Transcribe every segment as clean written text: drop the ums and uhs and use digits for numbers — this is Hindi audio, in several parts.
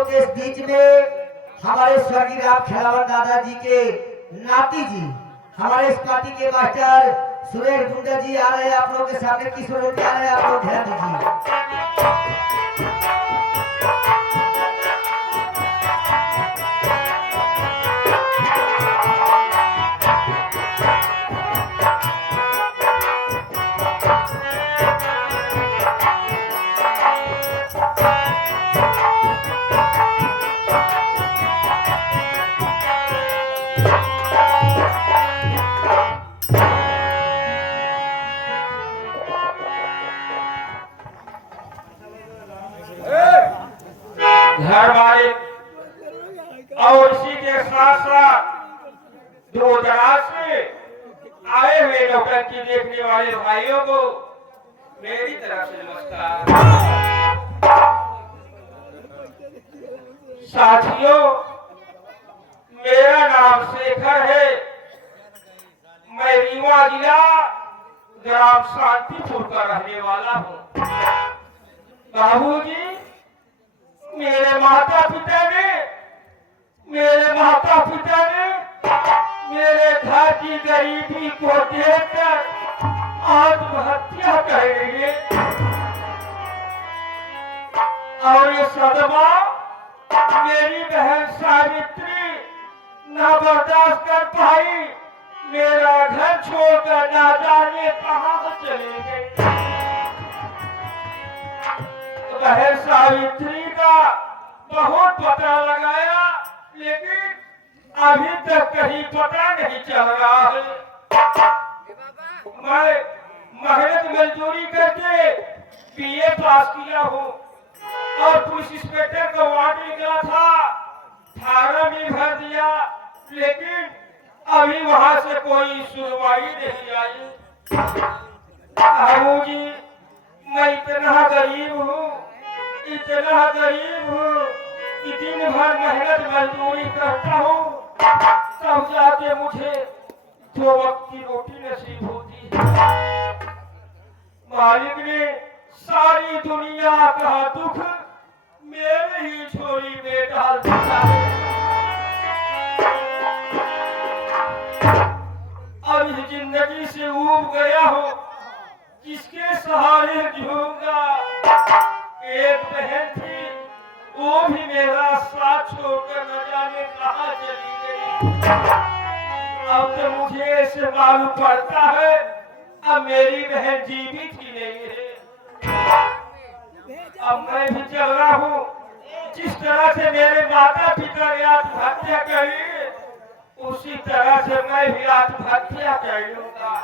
लोग के बीच में हमारे स्वर्गीय राम खेलावन दादाजी के नाती जी, हमारे इस पार्टी के मास्टर सुरेश गुंडा जी आ रहे हैं आप लोगों के सामने। किशोर जी आ रहे हैं, आप लोग ध्यान दीजिए। घर मालिक और इसी के साथ साथ दूर दराज से आए हुए नौटंकी देखने वाले भाइयों को मेरी तरफ से नमस्कार। साथियों, मेरा नाम शेखर है। मैं रीवा जिला ग्राम शांतिपुर का रहने वाला हूँ। बाबूजी, मेरे माता पिता ने मेरे घर की गरीबी को देखकर आत्महत्या कर ली और ये सदमा मेरी बहन सावित्री न बर्दाश्त कर पाई। मेरा घर छोड़कर ना जाने कहां चले गए। बहन सावित्री का बहुत पता लगाया, लेकिन अभी तक कहीं पता नहीं चल रहा है। मैं मेहनत मजदूरी करके बीए पास किया हूँ और पुलिस इंस्पेक्टर का वार्ड निकला था, फार्म भी भर दिया, लेकिन अभी वहां से कोई सुनवाई नहीं आई। बाबूजी, मैं इतना गरीब हूँ कि दिन भर मेहनत मजदूरी करता हूँ, तब जाके मुझे 2 वक्त की रोटी नसीब होती है। मालिक ने सारी दुनिया का दुख मेरे ही झोली में डाल दिया है। अब इस जिंदगी से ऊब गया हूँ, किसके सहारे जीऊंगा। एक बहन थी, वो भी मेरा साथ छोड़कर न जाने कहां चली गई। अब तो मुझे ऐसे मालूम पड़ता है अब मेरी बहन जीवित ही नहीं है। अब मैं भी चल रहा हूँ, जिस तरह से मेरे माता पिता ने आत्महत्या करी, उसी तरह से मैं भी आत्महत्या कर लूंगा।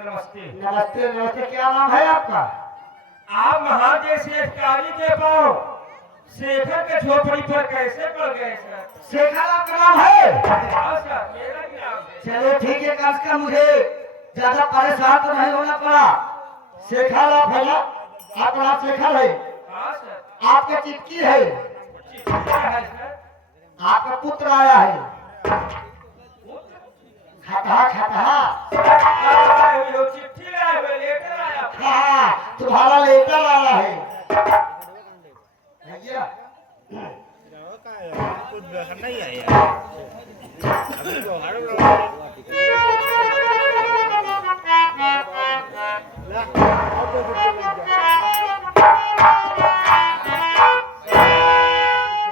नमस्ते नमस्ते, क्या नाम है आपका? आप महादेव शेखकारी के पाओ शेखर के झोपड़ी पर कैसे पड़ गए सर? शेखर आपका नाम है? सर, मेरा भी नाम है। चलो ठीक है, कम से कम मुझे ज्यादा परेशान तो नहीं होना पड़ा। शेखर आप है ना? आपका नाम शेखर है? हाँ सर। आपका चिट्ठी है? चिट्ठी है सर। आपका पुत्र आया है? खटा खटा चिट्ठी लाया हुआ, लेटर आया। हाँ, तुम्हारा लेटर आया है भैया। कुछ नहीं है यार।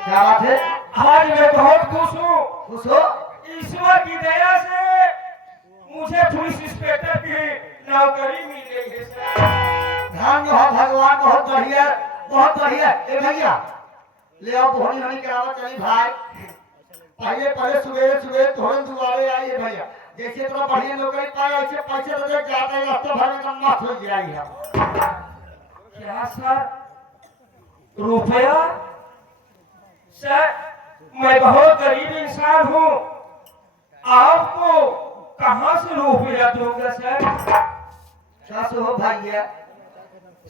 क्या बात है? आज मैं बहुत खुश हूँ। खुश हो? ईश्वर की दया से मुझे पुलिस इंस्पेक्टर की नौकरी मिल गई है सर। ध्यान हो भगवान, बहुत बढ़िया, बहुत बढ़िया। ए भैया ले आओ भोनी होनी करावा चली भाई। पहले पहले सुबह सुबह थोड़े दुआरे आइए भैया, जैसे थोड़ा बढ़िया नौकरी पाए ऐसे पैसे तो देख जाते हैं, रास्ते भर में कम मस्त हो जाएगी हम। क्या सर, रुपया? सर मैं बहुत गरीब इंसान हूँ, आपको कहाँ से रुपया दूंगा सर? क्या सो हो भैया,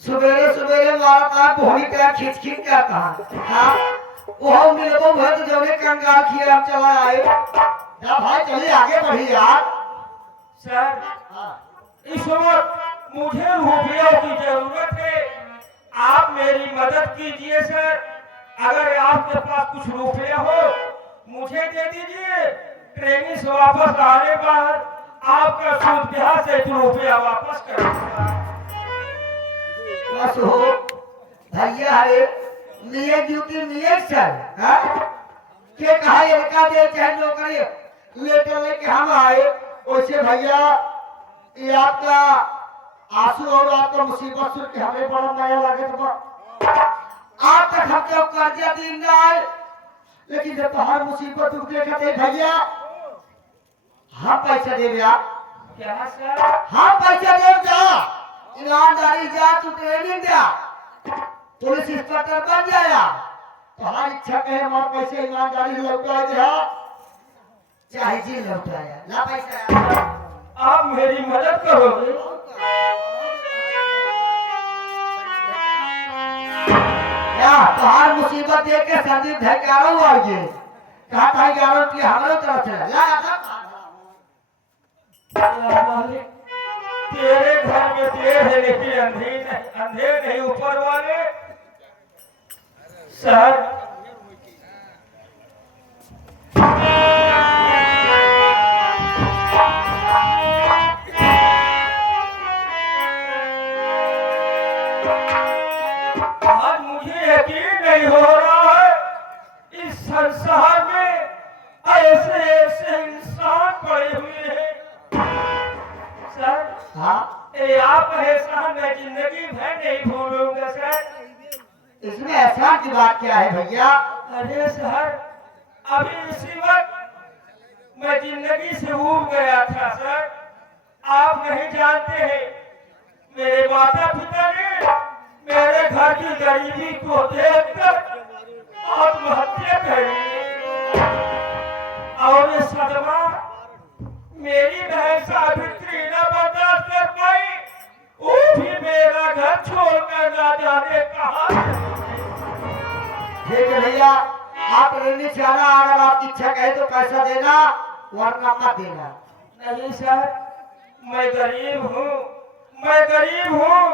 सवेरे सवेरे मारा का भोनी का खींच खींच क्या कहा? हाँ वो मिलबो भर तो जौने कंगाल किए हम चला आए। जा भाई चलिए आगे बढ़िए यार। सर हाँ इस वक्त मुझे रुपयों की जरूरत है, आप मेरी मदद कीजिए सर। अगर आपके पास कुछ रुपया हो मुझे दे दीजिए, ट्रेनिंग से वापस आने पर आपका सूद ब्याज से रुपया वापस कर दूंगा। बस हो भैया है लिए ड्यूटी लिए सर। हाँ के कहा ये लड़का दे चाहे नौकरी लेटर लेके हम आए, वैसे भैया ये आपका आंसू और आपका मुसीबत सुन के हमें बड़ा नया लगे। तो आज तक हम तो कर्जा दिन जाए, लेकिन जब तुम्हारी मुसीबत दुख देखते भैया हम पैसा दे दिया। क्या सर? हम पैसा दे जा, ईमानदारी जा, तू ट्रेनिंग दिया, पुलिस इंस्पेक्टर बन जाया। तुम्हारी इच्छा कहे हमारे पैसे ईमानदारी लौटा दिया, चाहे जी लौटाया ला पैसा। आप मेरी मदद करोगे? क्या तुम्हारी मुसीबत देख के संदीप धैकारा हुआ ये कहा था 11 की हमारे तरफ से ला मालिक, तेरे घर में देर है लेकिन अंधेर नहीं ऊपर वाले। सर आज मुझे यकीन नहीं हो रहा है इस संसार में ऐसे ऐसे इंसान पड़े हुए हैं। सर हाँ ये आपका एहसान मैं जिंदगी भर नहीं भूलूंगा सर। इसमें एहसान की बात क्या है भैया? अरे सर अभी इसी वक्त मैं जिंदगी से ऊब गया था सर। आप नहीं जानते हैं मेरे माता पिता ने मेरे घर की गरीबी को देखकर आत्महत्या कर ली, और ये सदमा मेरी बहन सावित्री न बर्दाश्त कर पाई, वो भी मेरा घर छोड़कर ना जाने कहाँ। ठीक है भैया, आप ट्रेनिंग से आना, अगर आपकी इच्छा कहे तो पैसा देना वरना मत देना। नहीं सर मैं गरीब हूँ, मैं गरीब हूँ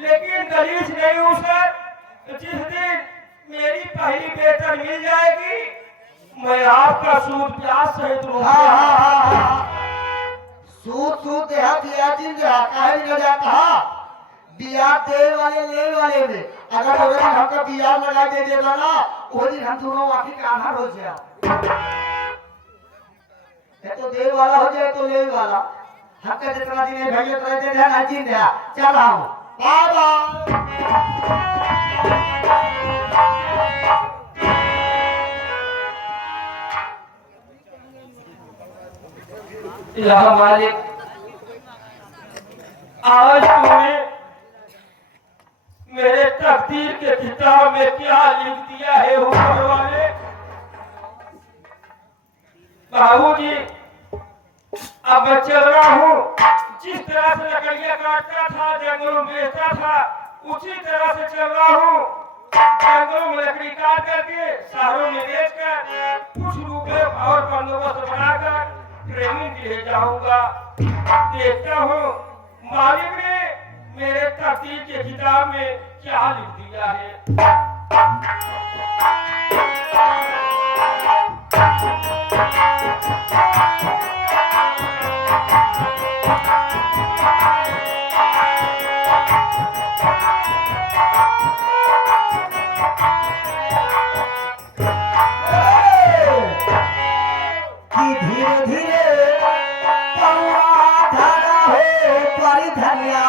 लेकिन दलीज नहीं हूँ सर। जिस दिन मेरी पहली वेतन मिल जाएगी मैं आपका सूद ब्याज सहित हाँ सूद सूद देहा दिया दिन देहा काहे भी न जाता। बियाह दे वाले ले वाले में अगर वो दिन हमका बियाह लगा दे देगा ना, वो दिन हम दोनों वाकी का आधार हो जाए। ये तो दे वाला हो जाए तो ले वाला। हमका जितना दिन है भैया तो दे देना जी दे। चल आओ बाबा। या मालिक, आज तूने मेरे तकदीर के किताब में क्या लिख दिया है ऊपर वाले। बाबूजी अब मैं चल रहा हूँ, जिस तरह से लकड़ियाँ काटता था जंगलों में बेचता था उसी तरह से चल रहा हूँ। जंगलों में लकड़ी काट करके शहरों में बेचकर कुछ रुपए और बंदोबस्त बनाकर ट्रेनिंग के लिए जाऊंगा। देखता हूँ मालिक ने मेरे तकदीर के किताब में क्या लिख दिया है। धीरे धीरे पौआ धरा हो पर बारी धनिया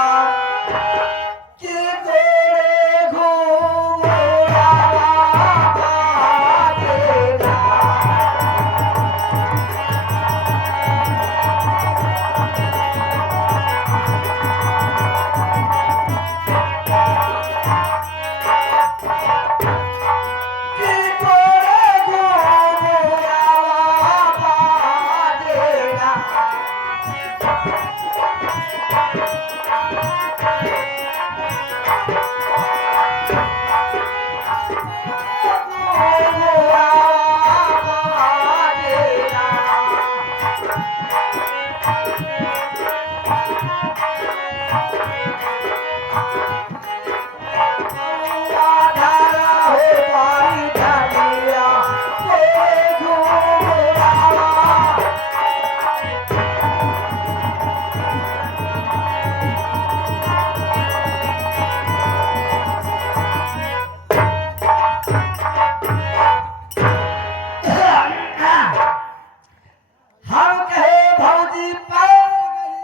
के गोरे घुंघरावा बाजेला। के गोरे घुंघरावा बाजेला। हम कहे भौजी पार गई।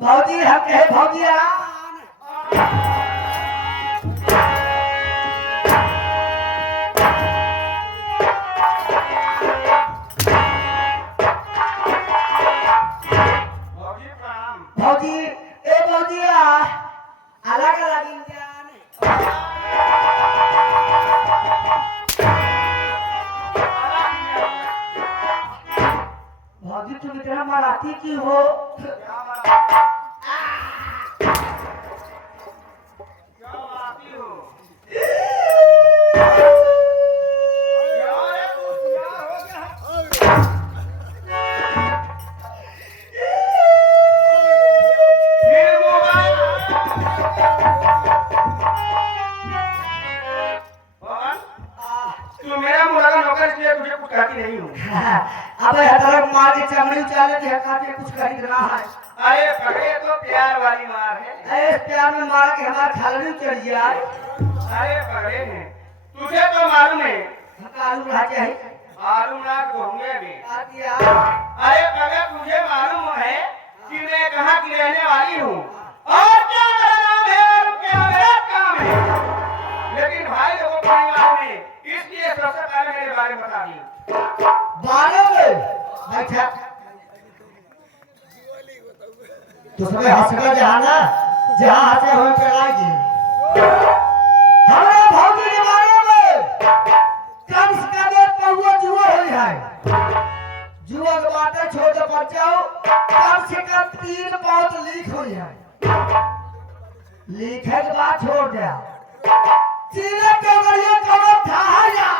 भौजी हम कहे भौजिया भौजी ए भौजिया अलग अलग इंजान। भौजी तुम इतना मराठी की हो। तू मेरा मुंह लगा नौकर इसलिए तुझे कुछ कहती नहीं हूँ। अबे हमारा मार के चमड़ी उचाले थे काटे कुछ खरीद रहा है। अरे पकड़े तो प्यार वाली मार है। अरे प्यार में मार के हमारा खालड़ी चढ़ जाए। अरे पकड़े हैं तुझे तो मालूम है। हमका आलू रहा चाहिए। आलू ना घूमने भी। आ दिया। अरे पकड़ तुझे मालूम है कि मैं कहाँ की रहने वाली हूँ और क्या मेरा नाम है और क्या मेरा काम है। लेकिन भाई लोगों को नहीं मालूम है इसलिए सबसे पहले मेरे बारे में बता दी। बारे में बैठा तो समय हंसना जहाना जहाँ हंसे हुए कराएगी। हमारे भौजी के बारे में कम से कम एक पहुआ जुआ हुई है। जुआ के बाटे छोड़ दे बच्चों कम से कम 3 बहुत लीक हुई है। लीक है के बाद छोड़ दिया सीधे के गलिए करो था जा।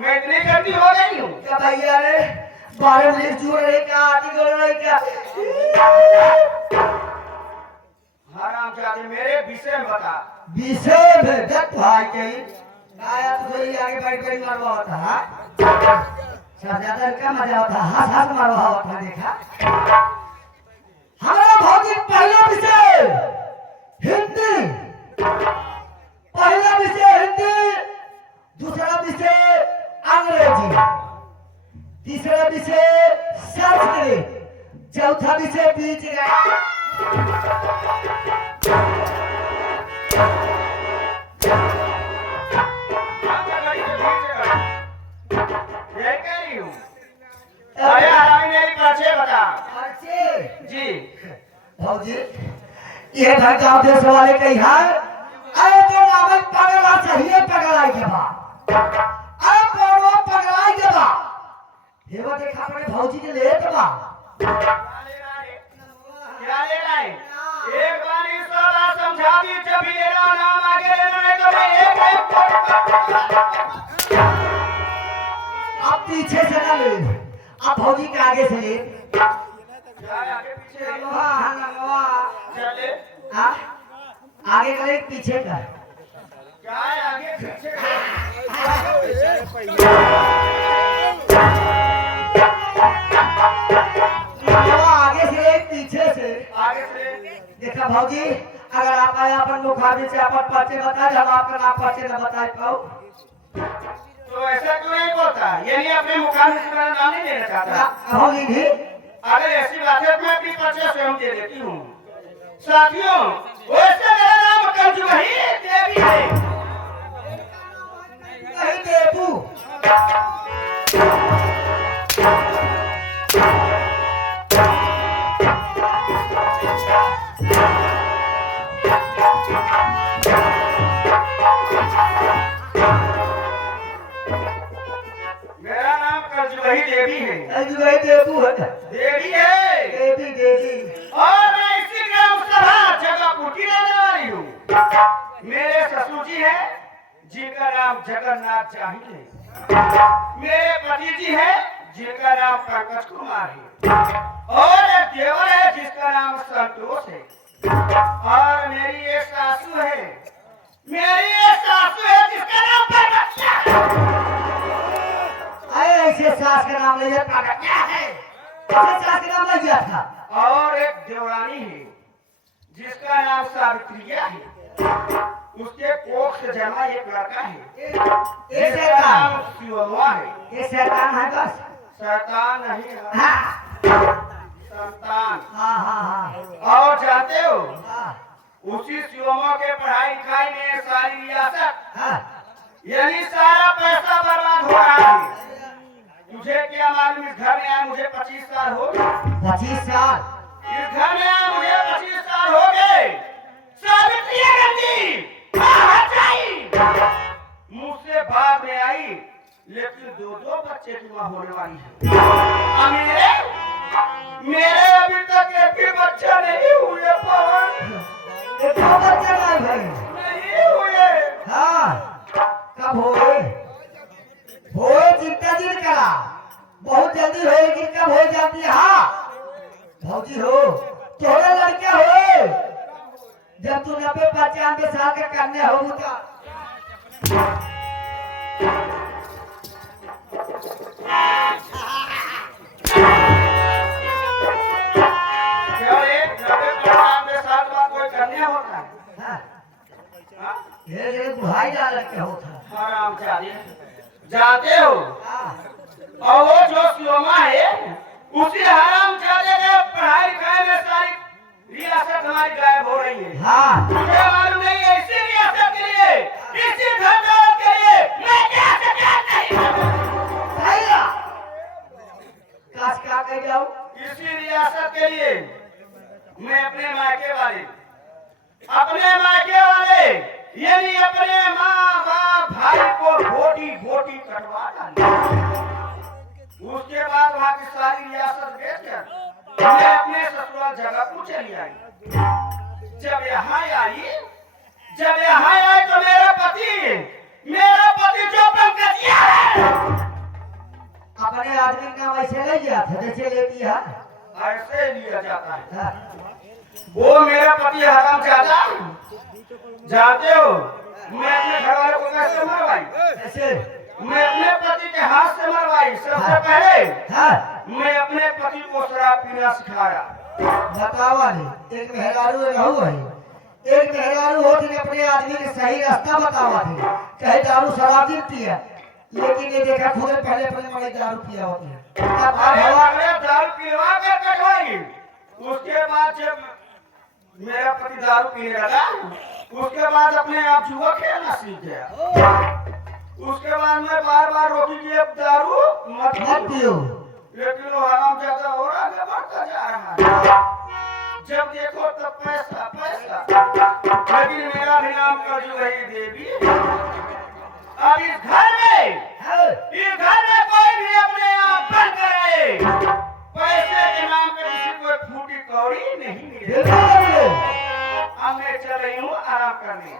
मैं इतनी गलती हो गई हूँ क्या भैया रे 12 मिनट जुआ रही क्या आती कर रही क्या। हरामजादे मेरे विषय में बता। विषय में दत्त भाई के आया तो ये आगे बैठ बैठ मारवा होता है। सब ज्यादा क्या मजा होता हंस हंस मारवा होता है। देखा हमारा भौजी पहला विषय हिंदी। पहला विषय हिंदी दूसरा विषय अंग्रेजी तीसरा विषय संस्कृत चौथा विषय बीच जी भौजी ये घर गांव देश वाले कही है अरे तो नामक पगला चाहिए पगलाई के बाद अरे कोनो पगलाई के बाद हे वो देखा अपने भौजी के ले के बाद एक बार इस बात समझा दी जब भी मेरा नाम आगे लेना है तो मैं एक आप पीछे से ना ले, आप भौजी के आगे से ले। क्या आगे पीछे नंगवा, हाँ नंगवा। चले हाँ, आगे का एक पीछे का। क्या आगे पीछे नंगवा आगे से एक पीछे से। आगे से देखा भौजी, अगर आप आए अपन मुखाबे से अपन पर्चे बता जब आपका नाम पर्चे न बता पाओ। तो ऐसा क्यों नहीं बोलता? ये नहीं अपने मुकाबले से मेरा नाम नहीं लेना चाहता। भौजी भी अगर ऐसी बात है तो मैं अपनी पर्चा स्वयं दे देती हूँ। साथियों, वैसे मेरा नाम कंजू वही देवी है। कहीं देबू। मेरा नाम कंजू वही देवी है। कहीं देबू है। देवी है। देवी देवी। और मैं इसी ग्राम सभा जगह पुटी रहने वाली हूँ। मेरे ससुर जी हैं जिनका नाम जगन्नाथ जाहिल है। मेरे पति जी हैं जिनका नाम पंकज कुमार है। और एक देवर है जिसका नाम संतोष है। और मेरी एक सासू है जिसका नाम परमत्या है। ऐसे सास का नाम ले प्रगट्या है। ऐसे सास का नाम ले गया था। और एक देवरानी है जिसका नाम सावित्रिया है। उसके कोख से जन्मा एक लड़का है ये जिसका शैतान, नाम शिवमा है। ये शैतान है बस। शैतान नहीं है, हाँ संतान। हाँ हाँ और जानते हो हाँ उसी शिवमा के पढ़ाई लिखाई में सारी रियासत हाँ। यानी सारा पैसा बर्बाद हो रहा है। तुझे क्या मालूम, इस घर में आए मुझे 25 साल हो गए। 25 साल। इस घर में आए मुझे 25 साल हो गए। सावित्रिया गांधी बाहर आई, मुझसे बाद में आई, लेकिन दो बच्चे की मां होने वाली है। अब मेरे अभी तक एक भी बच्चा नहीं हुए। पवन ये दो बच्चे नहीं भाई। नहीं हुए। हाँ, कब होए? होए चिंता दिन करा। बहुत जल्दी होए लेकिन कब हो जाती है? हाँ भौजी हो, तोरे लड़के हो। जब तू 90-95 साल के करने हो तो क्या ये 90-95 साल बाद कोई कन्या होता है? हाँ, हाँ? धीरे-धीरे बुढ़ाई जा लड़के होता। हराम जादे जाते हो। हाँ, और वो जो शिवमा है उसी हराम जादे के पढ़ाई लिखाई में सारी रियासत हमारी गायब हो रही है। हाँ, मुझे मालूम नहीं है इसी रियासत के लिए, इसी धन दौलत के लिए मैं क्या सरकार नहीं करूं। सही है। काश क्या कह जाऊं? इसी रियासत के लिए मैं अपने मायके वाले यानी अपने माँ बाप भाई को घोटी कटवा डाली। उसके बाद वहाँ की सारी रियासत बेचकर मैं अपने ससुराल जगह चली आई। जब यहाँ आई तो मेरा पति जो पंकजिया है, अपने आदमी का वैसे ले गया था जैसे लेती है। ऐसे लिया जाता है। हाँ, वो मेरा पति हराम जाता। जानते हो मैं अपने घर वाले को कैसे मरवाई? ऐसे मैं अपने पति के हाथ से मरवाई। सबसे पहले हाँ, मैं अपने पति को शराब पीना सिखाया। बतावा नहीं। एक मेहरारू रहू है, एक मेहरारू हो जिन्हें अपने आदमी के सही रास्ता बतावा थी। कहे दारू शराब पीती है, लेकिन ये देखा खुद पहले अपने मरे दारू पिया होती है। अरे दारू पिलवा कर कटवाई। उसके बाद जब मेरा पति दारू पीने लगा, उसके बाद अपने आप जुआ खेलना सीख गया। उसके बाद मैं बार रोकी कि अब दारू मत पियो। लेकिन वो हराम ज्यादा और आगे बढ़ता जा रहा है। जब देखो तब पैसा। लेकिन मेरा भी नाम कंजू वही देवी। अब इस घर में कोई भी अपने आप बंद कराए, पैसे के नाम पे किसी को फूटी कौड़ी नहीं मिलेगी। अब मैं चल रही हूँ आराम करने।